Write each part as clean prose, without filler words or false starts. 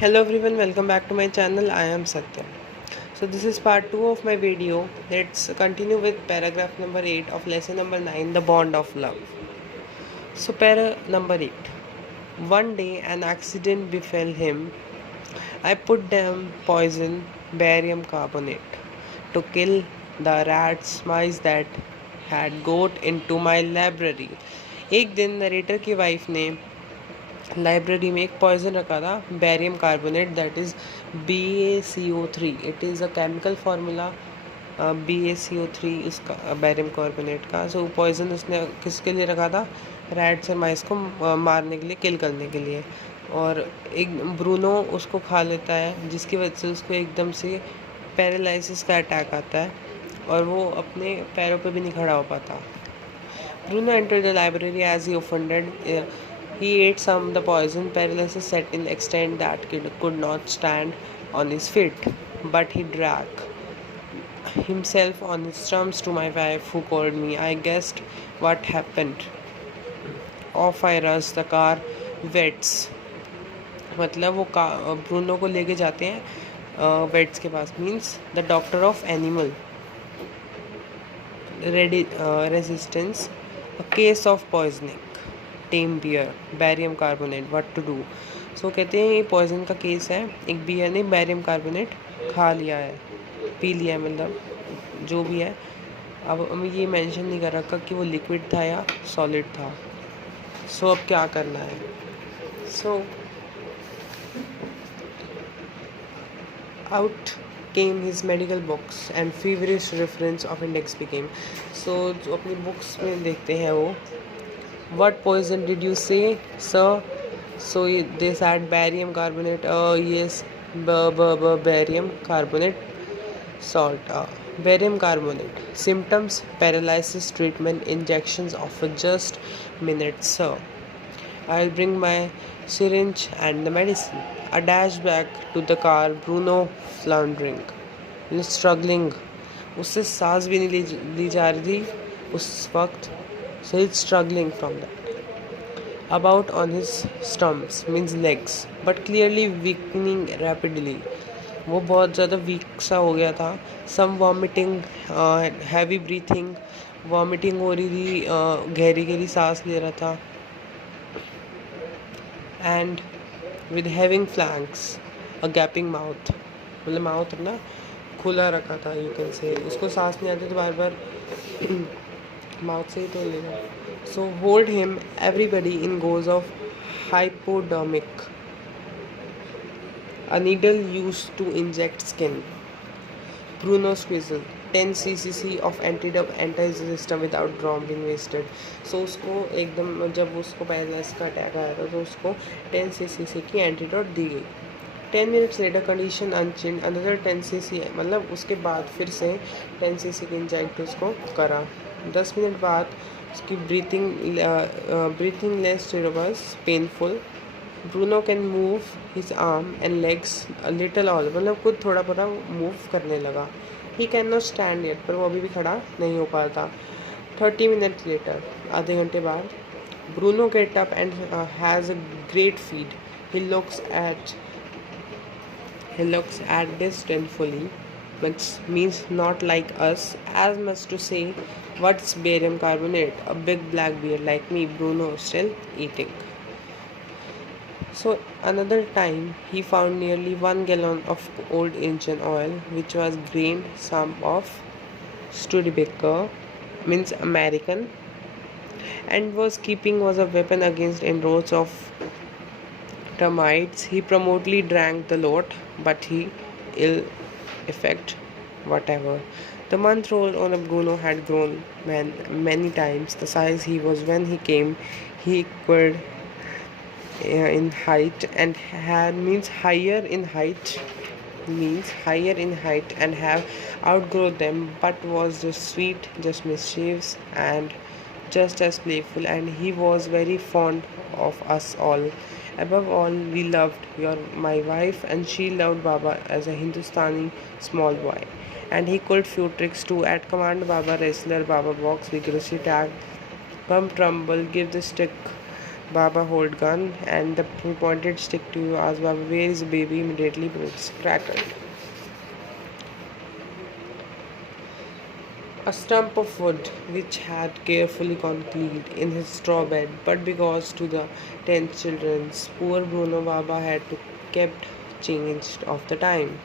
Hello everyone, welcome back to my channel. I am Satya. So this is part 2 of my video. Let's continue with paragraph number 8 of lesson number 9, the bond of love. So para number 8. One day an accident befell him. I put down poison barium carbonate to kill the rats mice that had got into my library. एक दिन narrator की wife ने library में एक poison रखा था, barium carbonate, that is BaCO3. It is a chemical formula BaCO3 इसका barium carbonate का. सो पॉइजन उसने किसके लिए रखा था? रैट्स और माइस को मारने के लिए, किल करने के लिए. और एक ब्रूनो उसको खा लेता है, जिसकी वजह से उसको एकदम से पैरालिसिस का अटैक आता है और वो अपने पैरों पे भी नहीं खड़ा हो पाता. Bruno entered the library as he offended. He ate some of the poison. Paralysis set in extent that kid could not stand on his feet, but he dragged himself on his stumps to my wife, who called me. I guessed what happened. Off I rushed. The car vets. मतलब वो Bruno को लेके जाते हैं vets के पास, means the doctor of animal resistance. A case of poisoning, tame beer, barium carbonate, what to do? सो कहते हैं ये पॉइजन का केस है, एक बियर ने बैरियम कार्बोनेट खा लिया है, पी लिया है, मतलब जो भी है. अब ये मेंशन नहीं कर रखा कि वो लिक्विड था या सॉलिड था. सो अब क्या करना है? So out came his medical books and feverish reference of index became. So जो अपनी बुक्स में देखते हैं वो, what poison did you say sir? So they said barium carbonate. Yes, barium carbonate salt. Barium carbonate. Symptoms: paralysis. Treatment: injections of just minutes sir. I'll bring my syringe and the medicine. I dashed back to the car, Bruno floundering, struggling. उससे सांस भी नहीं ली जा रही थी उस वक्त. So he's struggling from that. About on his stumps means legs, but clearly weakening rapidly. वो बहुत ज़्यादा वीक सा हो गया था. Some vomiting, heavy breathing, vomiting हो रही थी, गहरी गहरी सांस ले रहा था. And with having flanks, a gaping mouth, मतलब माउथ अपना खुला रखा था, यू कैन से. उसको सांस नहीं आती तो बार बार माउथ से ही तो लेगा. So hold him everybody in goes off hypodermic, a needle used to inject skin. Bruno squeezed 10 cc of antidote enter his system without drum being wasted. So उसको एकदम जब उसको पैरालिसिस का अटैक आया था तो उसको 10 cc की एंटीडोट दी गई. 10 minutes later condition unchanged, another 10 cc, मतलब उसके बाद फिर से 10 cc की इंजेक्ट उसको करा. 10 मिनट बाद उसकी breathing less disturbance, painful. Bruno can move his arm and legs a little all, मतलब खुद थोड़ा थोड़ा मूव करने लगा. He can not stand yet, पर वो अभी भी खड़ा नहीं हो पाता. 30 minutes लेटर, आधे घंटे बाद, Bruno get up and has a great feed. He looks at disdainfully, which means not like us, as much to say, what's barium carbonate? A big black bear like me. Bruno still eating. So another time he found nearly 1 gallon of old engine oil, which was grained some of Studebaker, means American, and was a weapon against inroads of termites. He promptly drank the lot, but he ill effect whatever. The month rolled on. Bruno had grown many times the size he was when he came. He equaled in height and had higher in height and have outgrown them, but was just sweet, just mischievous, and just as playful, and he was very fond of us all. Above all, we loved my wife, and she loved Baba as a Hindustani small boy. And he could few tricks too. At command, Baba wrestler, Baba box, vigorously tag, pump, trumble, give the stick Baba hold gun and the pointed stick to you. Ask Baba, where is the baby? Immediately bullets crackled. A stump of wood which had carefully concealed in his straw bed, but because to the 10 children's poor Bruno Baba had to kept changed of the time.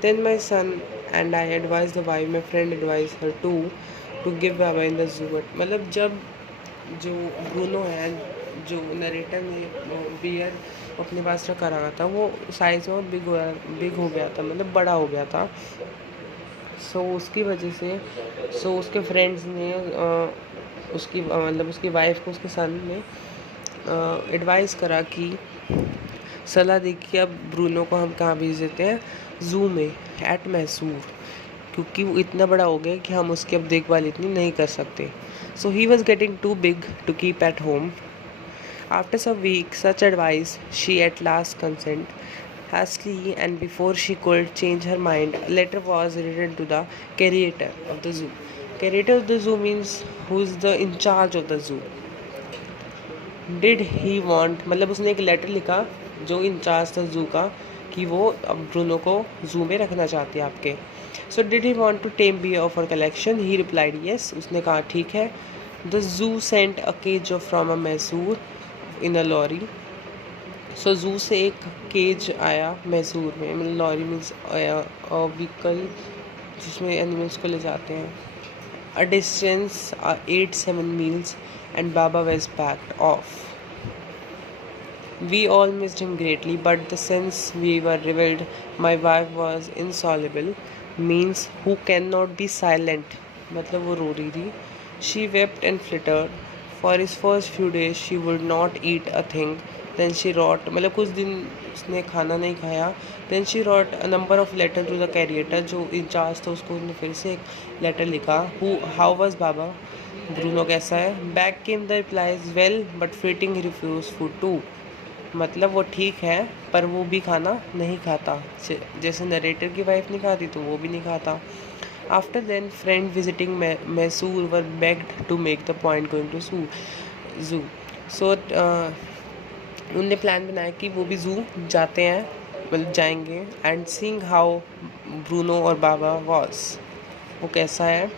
Then my son and I advised the wife, my friend advised her too, to give Baba in the zoo. मतलब जब जो Bruno है, जो narrator ने beer अपने पास रखा रहा था, वो साइज में बिग हो गया था, मतलब बड़ा हो गया था। सो उसकी वजह से उसके फ्रेंड्स ने उसकी मतलब उसकी वाइफ को उसके सन ने एडवाइस करा कि सलाह दी कि अब ब्रूनो को हम कहाँ भेज देते हैं, ज़ू में, एट मैसूर, क्योंकि वो इतना बड़ा हो गया कि हम उसकी अब देखभाल इतनी नहीं कर सकते. So he was getting too big to keep at home. After some weeks such advice, she at last consented. Hastily, and before she could change her mind, a letter was written to the curator of the zoo. Curator of the zoo means who is the in charge of the zoo. Did he want, मतलब उसने एक letter लिखा जो in charge था जू का, कि वो अब ब्रूनो को जू में रखना चाहती है आपके. So did he want to tame be of for collection. He replied yes. उसने कहा ठीक है. The zoo sent a cage from a Mysore in a lorry. So zoo से एक केज आया मैसूर में, मतलब लॉरी मीन्स व्हीकल जिसमें एनिमल्स को ले जाते हैं. A distance 8-7 miles and Baba was packed off. We all missed him greatly, but the sense we were revealed, my wife was insoluble, means who cannot be silent. मतलब वो रो रही थी. She wept and fluttered. For his first few days she would not eat a thing. Then she wrote, मतलब कुछ दिन उसने खाना नहीं खाया. Then she wrote a number of letters to the curator, जो इंचार्ज था उसको उसने फिर से एक लेटर लिखा. How was Baba? ब्रूनो कैसा है? Back came the replies, well but fretting he refuses food too. मतलब वो ठीक है पर वो भी खाना नहीं खाता, जैसे नरेटर की वाइफ नहीं खाती तो वो भी नहीं खाता. After then friend visiting Mysore were begged to make the point going to zoo. सो उनने प्लान बनाया कि वो भी जू जाते हैं, मतलब जाएंगे, एंड सीइंग हाउ ब्रूनो और बाबा वॉज, वो कैसा है.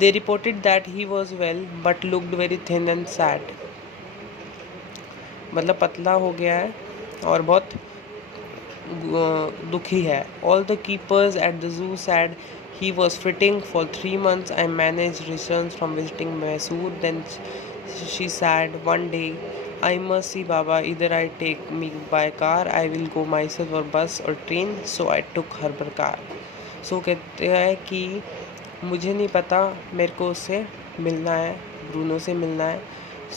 They reported that he was well but looked very thin and sad. मतलब पतला हो गया है और बहुत दुखी है. All the keepers at the zoo said he was fitting. For 3 months I managed returns from visiting Mysore. Then she said one day, I must see Baba. Either I take me by car, I will go myself, or bus or train. So I took her car. So कहते हैं कि मुझे नहीं पता, मेरे को उससे मिलना है, ब्रूनो से मिलना है.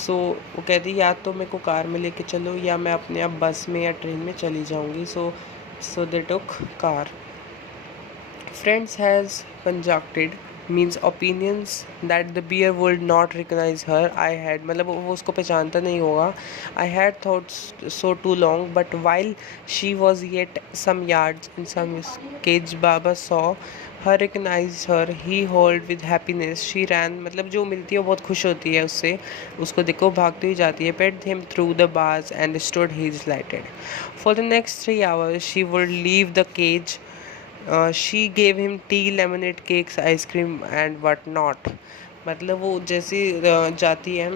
सो वो कहती या तो मेरे को कार में लेके चलो या मैं अपने आप बस में या ट्रेन में चली जाऊंगी. So they took car. Friends has conjectured means opinions that the bear would not recognize her. I had, मतलब वो उसको पहचानता नहीं होगा. I had thought so too long, but while she was yet some yards in some cage, Baba saw her, recognized her. He hauled with happiness. She ran, मतलब जो मिलती है वो बहुत खुश होती है उससे, उसको देखो भागती हुई जाती है. Pet him through the bars and stood he delighted. For the next 3 hours she would leave the cage. She gave him tea, lemonade, cakes, ice cream and what not. मतलब वो जैसे जाती है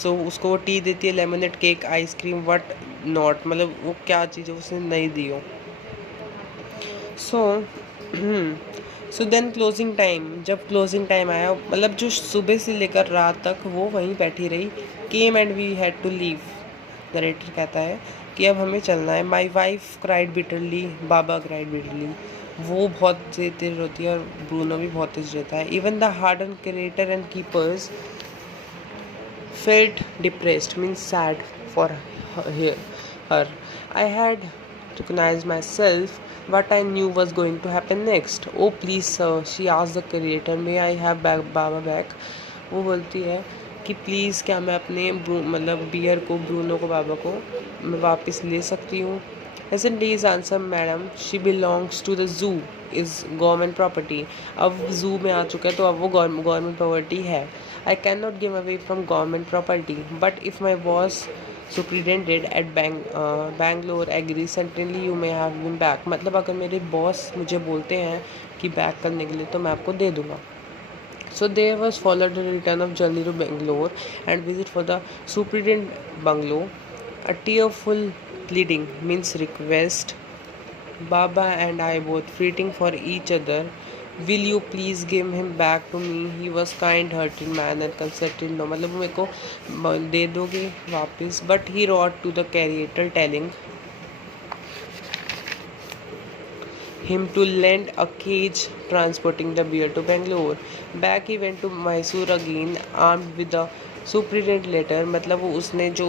सो उसको वो टी देती है, lemonade, cake, ice cream, what not, मतलब वो क्या चीज़ उसने नहीं दी हो. सो देन क्लोजिंग टाइम, जब क्लोजिंग टाइम आया, मतलब जो सुबह से लेकर रात तक वो वहीं बैठी रही. Came and we had to leave. Narrator कहता है कि अब हमें चलना है. My wife cried bitterly. Baba cried bitterly. वो बहुत तेज रोती है और ब्रूनो भी बहुत तेज रहता है. Even the hardened creator and keepers felt depressed, means sad for her. I had recognised myself. What I knew was going to happen next. Oh please sir, she asked the curator, may I have Baba back? वो बोलती है कि please क्या मैं अपने मतलब beer को, Bruno को, बाबा को मैं वापस ले सकती हूँ. Hasn't his answer, madam, she belongs to the zoo, is government property. अब जू में आ चुका है तो अब वो गवर्नमेंट प्रॉपर्टी है. I cannot give away from government property. But if my boss superintendent at Bangalore agrees, certainly you may have him back. मतलब अगर मेरे बॉस मुझे बोलते हैं कि बैक करने के लिए तो मैं आपको दे दूँगा. So there was followed the return of journey to Bangalore and visit for the superintendent bungalow. A tearful pleading means request. Baba and I both pleading for each other. Will you please give him back to me? He was kind-hearted man and consented. No, मतलब मेरे को दे दोगे वापस. But he wrote to the caretaker telling him to lend a cage transporting the bear to Bangalore. Back he went to Mysore again armed with a superintendent letter. मतलब वो उसने जो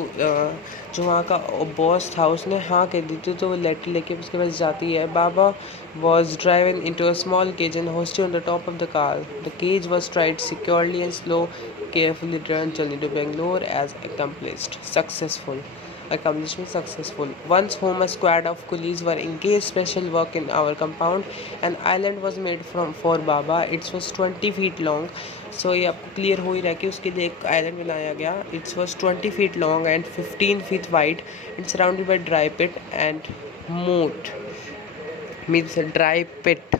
वहाँ का बॉस था उसने हाँ कह दी थी तो वो लेटर लेके उसके पास जाती है. बाबा was driven into a small cage and hoisted on the top of the car. The cage was tied securely and slow, carefully turned journey to Bangalore as accomplishment successful. Once home, a squad of coolies were engaged special work in our compound. An island was made for Baba. It was 20 feet long. So ये आपको clear हो ही रहा है कि उसके लिए एक island बनाया गया. It was 20 feet long and 15 feet wide and surrounded by dry pit and moat. Means a dry pit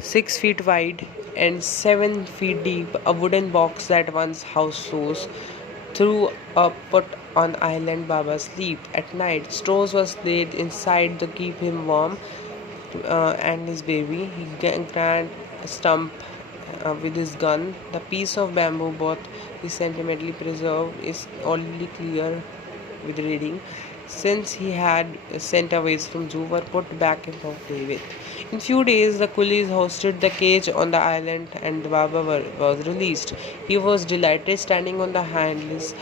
6 feet wide and 7 feet deep, a wooden box that once housed stores. Through a put on island Baba sleep at night. Straws was laid inside to keep him warm and his baby. He grand stump with his gun. The piece of bamboo both is sentimentally preserved is already clear with reading. Since he had sent away from zoo were put back in David. In few days, the coolies hosted the cage on the island and Baba was released. He was delighted standing on the handles.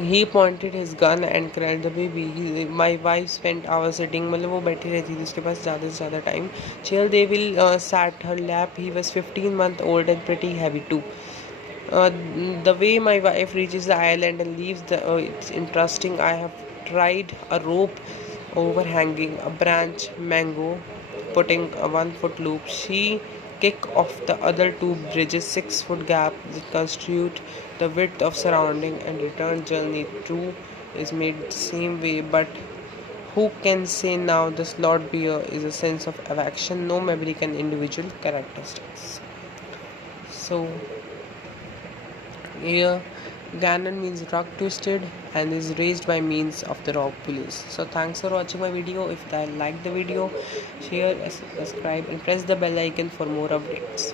He pointed his gun and cried the baby. My wife spent hours sitting. मतलब वो बैठी रहती थी उसके पास ज़्यादा से ज़्यादा time. Chill Devil sat her lap. He was 15 months old and pretty heavy too. The way my wife reaches the island and leaves it's interesting. I have tried a rope overhanging a branch mango, putting a 1 foot loop. She kick off the other two bridges 6 foot gap that constitute the width of surrounding and return journey through is made the same way. But who can say now the slot beer is a sense of action, no memory can individual characteristics. So here Ganon means rock twisted and is raised by means of the rock pulleys. So thanks for watching my video. If you like the video, share, subscribe and press the bell icon for more updates.